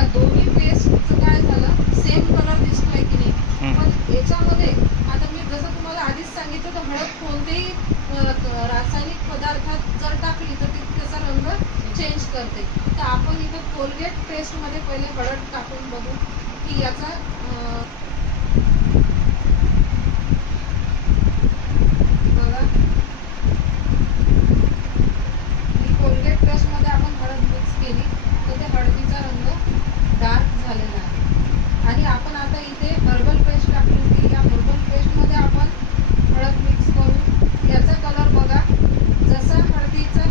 बघा दोन्ही पेस्टचं काय झालं, सेम कलर दिसतोय की नाही. पण याच्यामध्ये आता मी जसं तुम्हाला आधीच सांगितलं, तर हळद कोणतेही रासायनिक पदार्थात जर टाकली तर ती त्याचा रंग चेंज करते. तर आपण इथं कोलगेट पेस्टमध्ये पहिले हळद टाकून बघू की याचा बघा, कोलगेट पेस्टमध्ये आपण हळद मिक्स केली तर ते हळदीचा रंग डार्क झालेला आहे. आणि आपण आता इथे हर्बल पेस्ट टाकली होती. या हर्बल पेस्टमध्ये आपण हळद मिक्स करू. याचा कलर बघा, जसा हळदीचा